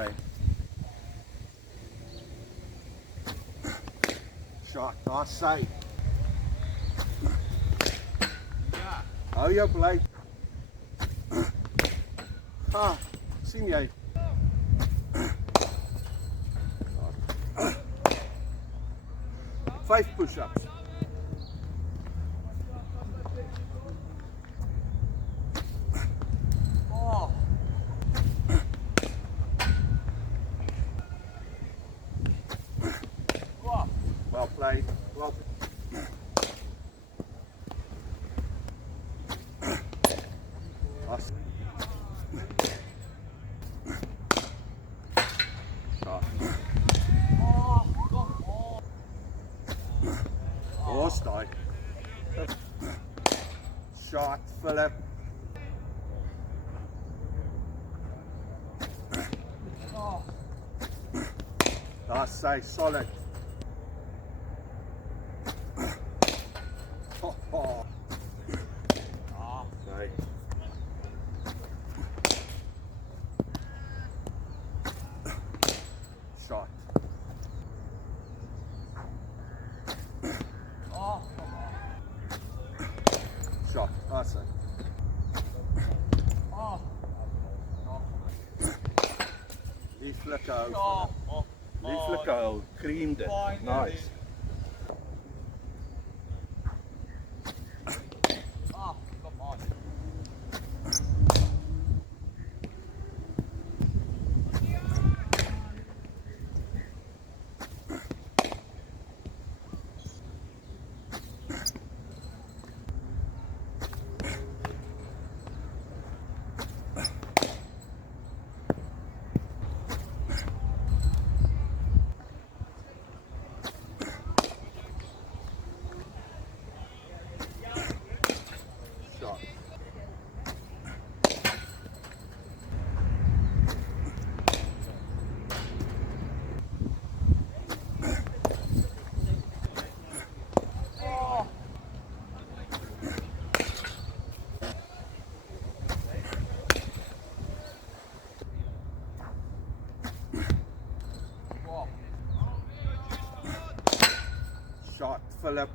Hey. Shot, nice save. Hou jou beleid. Sien jy? 5 push-ups. Well played. Well. Daai. Shot, Philip. That's say solid. Right. Shot. Shot, that's it. Leaf flicker out. Leaf flicker out. Creamed it. Nice. Shot, Philip.